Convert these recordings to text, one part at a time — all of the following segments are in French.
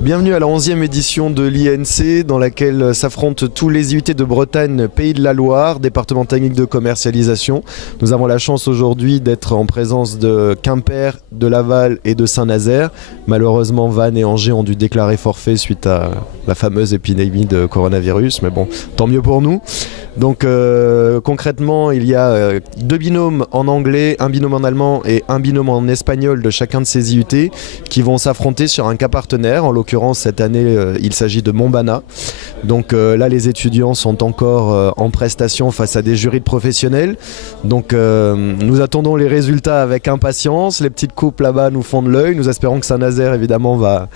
Bienvenue à la 11e édition de l'INC dans laquelle s'affrontent tous les IUT de Bretagne, Pays de la Loire, département technique de commercialisation. Nous avons la chance aujourd'hui d'être en présence de Quimper, de Laval et de Saint-Nazaire. Malheureusement, Vannes et Angers ont dû déclarer forfait suite à la fameuse épidémie de coronavirus, mais bon, tant mieux pour nous. Donc concrètement, il y a 2 binômes en anglais, un binôme en allemand et un binôme en espagnol de chacun de ces IUT qui vont s'affronter sur un cas partenaire. En l'occurrence, cette année, il s'agit de Montbana. Donc là, les étudiants sont encore en prestation face à des jurys de professionnels. Donc nous attendons les résultats avec impatience. Les petites coupes là-bas nous font de l'œil. Nous espérons que Saint-Nazaire, évidemment, va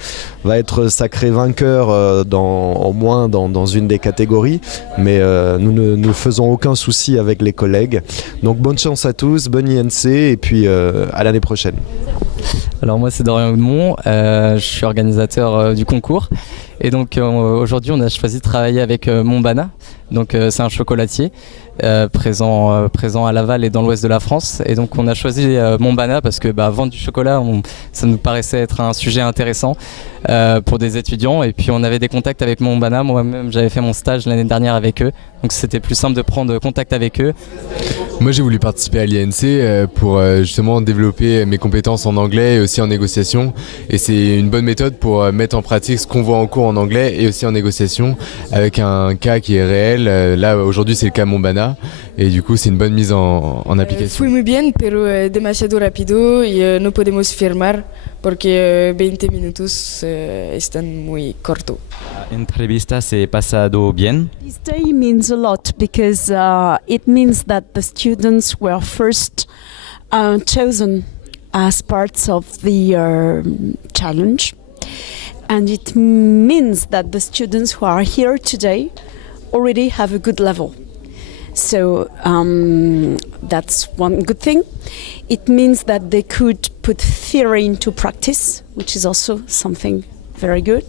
être sacré vainqueur au moins dans une des catégories. Mais nous ne faisons aucun souci avec les collègues. Donc bonne chance à tous, bonne INC et puis à l'année prochaine. Alors moi c'est Dorian Houdemont, je suis organisateur du concours et donc aujourd'hui on a choisi de travailler avec Montbana, donc c'est un chocolatier présent à Laval et dans l'ouest de la France, et donc on a choisi Montbana parce que vendre du chocolat ça nous paraissait être un sujet intéressant pour des étudiants, et puis on avait des contacts avec Montbana, moi-même j'avais fait mon stage l'année dernière avec eux, donc c'était plus simple de prendre contact avec eux. Moi j'ai voulu participer à l'INC pour justement développer mes compétences en anglais et aussi en négociation, et c'est une bonne méthode pour mettre en pratique ce qu'on voit en cours en anglais et aussi en négociation avec un cas qui est réel. Là aujourd'hui c'est le cas Montbana, et du coup c'est une bonne mise en application. Fui muy bien, pero demasiado rápido y no podemos firmar porque 20 minutos están muy corto. Entrevista se pasado bien. This day means a lot because it means that the students were first chosen as parts of the challenge, and it means that the students who are here today already have a good level. So that's one good thing. It means that they could put theory into practice, which is also something very good.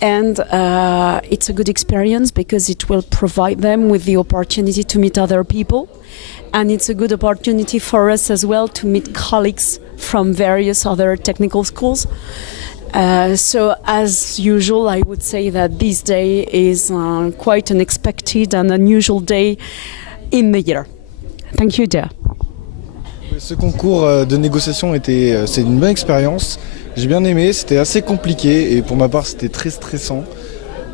And it's a good experience because it will provide them with the opportunity to meet other people. And it's a good opportunity for us as well to meet colleagues from various other technical schools. So as usual, I would say that this day is quite an unexpected and unusual day in the year. Thank you, dear. Ce concours de négociation c'est une bonne expérience. J'ai bien aimé, c'était assez compliqué et pour ma part c'était très stressant.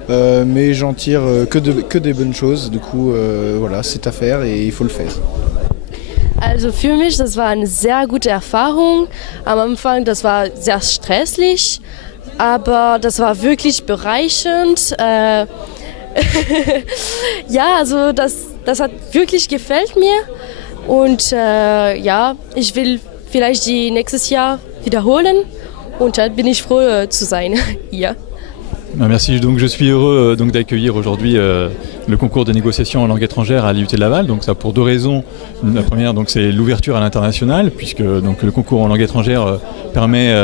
Mais j'en tire que des bonnes choses. Du coup, voilà, c'est à faire et il faut le faire. Also für mich, das war eine sehr gute Erfahrung. Am Anfang, das war sehr stressig, aber das war wirklich bereichernd. Ja, also das hat wirklich gefällt mir. Und ja, ich will vielleicht die nächstes Jahr wiederholen. Und dann bin ich froh zu sein hier. Merci, donc je suis heureux d'accueillir aujourd'hui le concours de négociation en langue étrangère à l'IUT de Laval. Donc ça pour 2 raisons. La première, donc c'est l'ouverture à l'international, puisque donc le concours en langue étrangère permet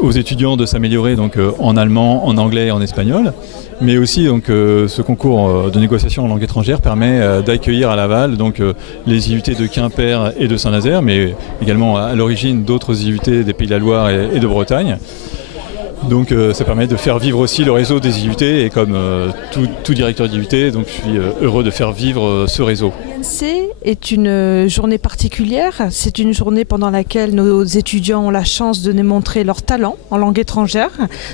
aux étudiants de s'améliorer donc en allemand, en anglais et en espagnol. Mais aussi donc ce concours de négociation en langue étrangère permet d'accueillir à Laval donc les IUT de Quimper et de Saint-Nazaire, mais également à l'origine d'autres IUT des Pays de la Loire et de Bretagne. Donc ça permet de faire vivre aussi le réseau des IUT, et comme tout directeur d'IUT, donc je suis heureux de faire vivre ce réseau. L'INC est une journée particulière. C'est une journée pendant laquelle nos étudiants ont la chance de nous montrer leur talent en langue étrangère.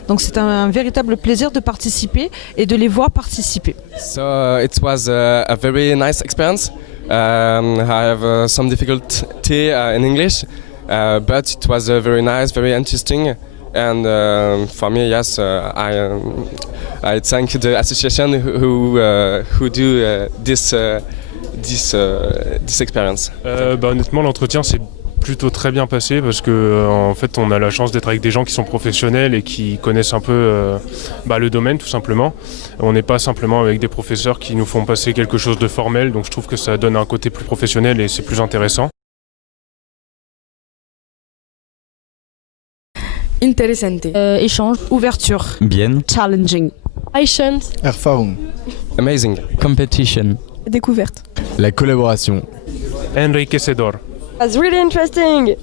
Donc c'est un véritable plaisir de participer et de les voir participer. So it was a very nice experience. I have some difficulty in English, but it was very nice, very interesting. And for me, yes, I thank the association who do this experience. Honnêtement, l'entretien s'est plutôt très bien passé parce que en fait, on a la chance d'être avec des gens qui sont professionnels et qui connaissent un peu le domaine, tout simplement. On n'est pas simplement avec des professeurs qui nous font passer quelque chose de formel, donc je trouve que ça donne un côté plus professionnel et c'est plus intéressant. Interessante. Échange. Ouverture. Bien. Challenging. Patient. Erfahrung. Amazing. Competition. Découverte. La collaboration. Enriquecedor. That's really interesting.